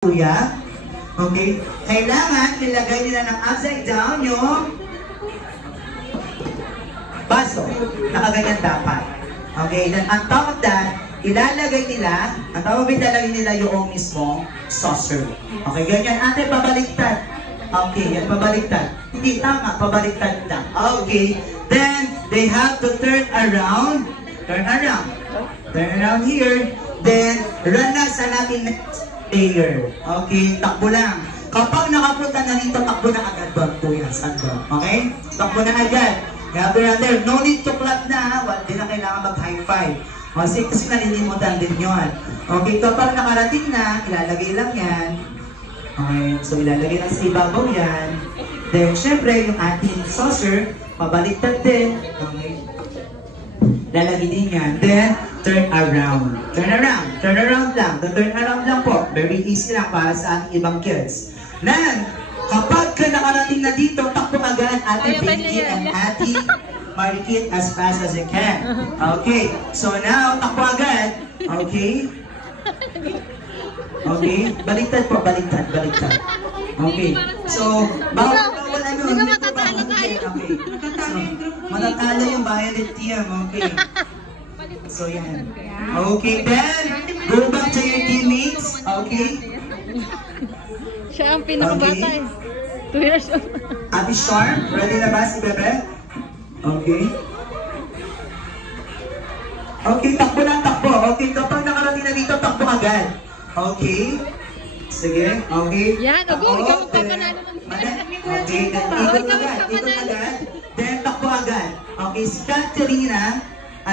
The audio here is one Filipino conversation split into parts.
Kuya, okay? Kailangan ilagay nila ng upside down yung baso. Nakaganyan dapat. Okay, then on top of that, ilalagay nila yung mismong saucer. Okay, ganyan. Ate, pabaliktad. Okay, yan, pabaliktad. Hindi, tama, pabaliktad lang. Okay, then they have to turn around. Turn around here. Then, run na sa natin next layer. Okay, takbo lang. Kapag nakapunta na rito, takbo na agad ba? Kuya, sando. Okay? Takbo na agad. There. No need to clap na. Hindi na kailangan mag-high five. Kasi nalilimutan din yun. Okay, kapag nakarating na, ilalagay lang yan. Okay, so ilalagay lang sa ibabaw yan. Then, syempre, yung ating saucer, pabaliktad din. Okay. Lalagay din yan. Then, turn around. Turn around lang. The turn around lang po. Very easy lang para sa ating ibang kids. Then, kapag ka nakarating na dito, takbo agad Ate Pinky and Ate Marikit as fast as you can. Okay. So now, takbo agad. Okay. Okay. Baliktad po. Baliktad. Okay. So, bawal ano. Hindi ka matatalo tayo. Okay. So, matatalo yung violet team. Okay. So, yan. Okay, then, go back to your teammates. Okay? Siya ang pinakabata eh. 2 years old. Ate Sharp, ready na ba si Bebe? Okay. Okay, takbo lang, takbo. Okay, kapag nakarating na dito, takbo agad. Okay? Sige, okay. Yan, ikaw magpapanalo ng Okay, then ikot agad. Then, takbo agad. Okay, si Katerina,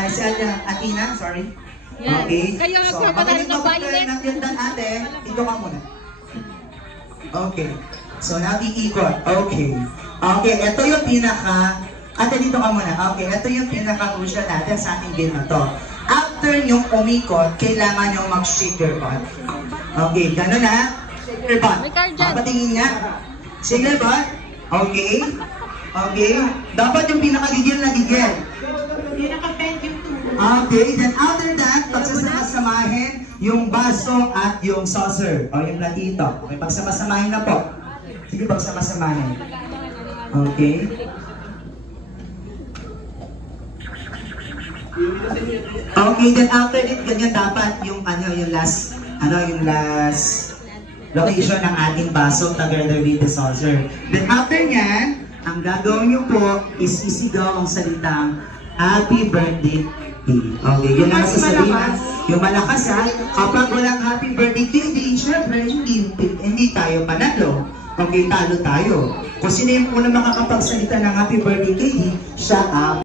si Athena, sorry. Yan. Okay. Kayo So, magpapanalo ng violet. Ate, dito ka muna. Okay. So, nag-iikot. Okay. Okay, ito yung ate, dito ka muna. Okay, ito yung pinaka-crucial natin sa ating game na to. After yung umikot, kailangan yung mag-shake your butt. Okay, gano'n na. Shake your butt. May card dyan. Patingin nga. Shake your butt. Okay. Okay. Dapat yung pinaka-gigil na gigil. Okay, then after that, pagsasama-samahin yung baso at yung saucer o yung platito. Okay, pagsama-samahin na po. Sige, pagsama-samahin. Okay. Okay, then after it, ganyan dapat yung last location ng ating baso together with the saucer. Then after nyan, ang gagawin nyo po is isigaw ang salitang Happy Birthday. Okay, yun ang sasabihin. Yung malakas ha, kapag walang Happy Birthday KD, syempre hindi tayo panalo. Okay, talo tayo. Kung sino yung unang makakapagsalita ng Happy Birthday KD, siya ang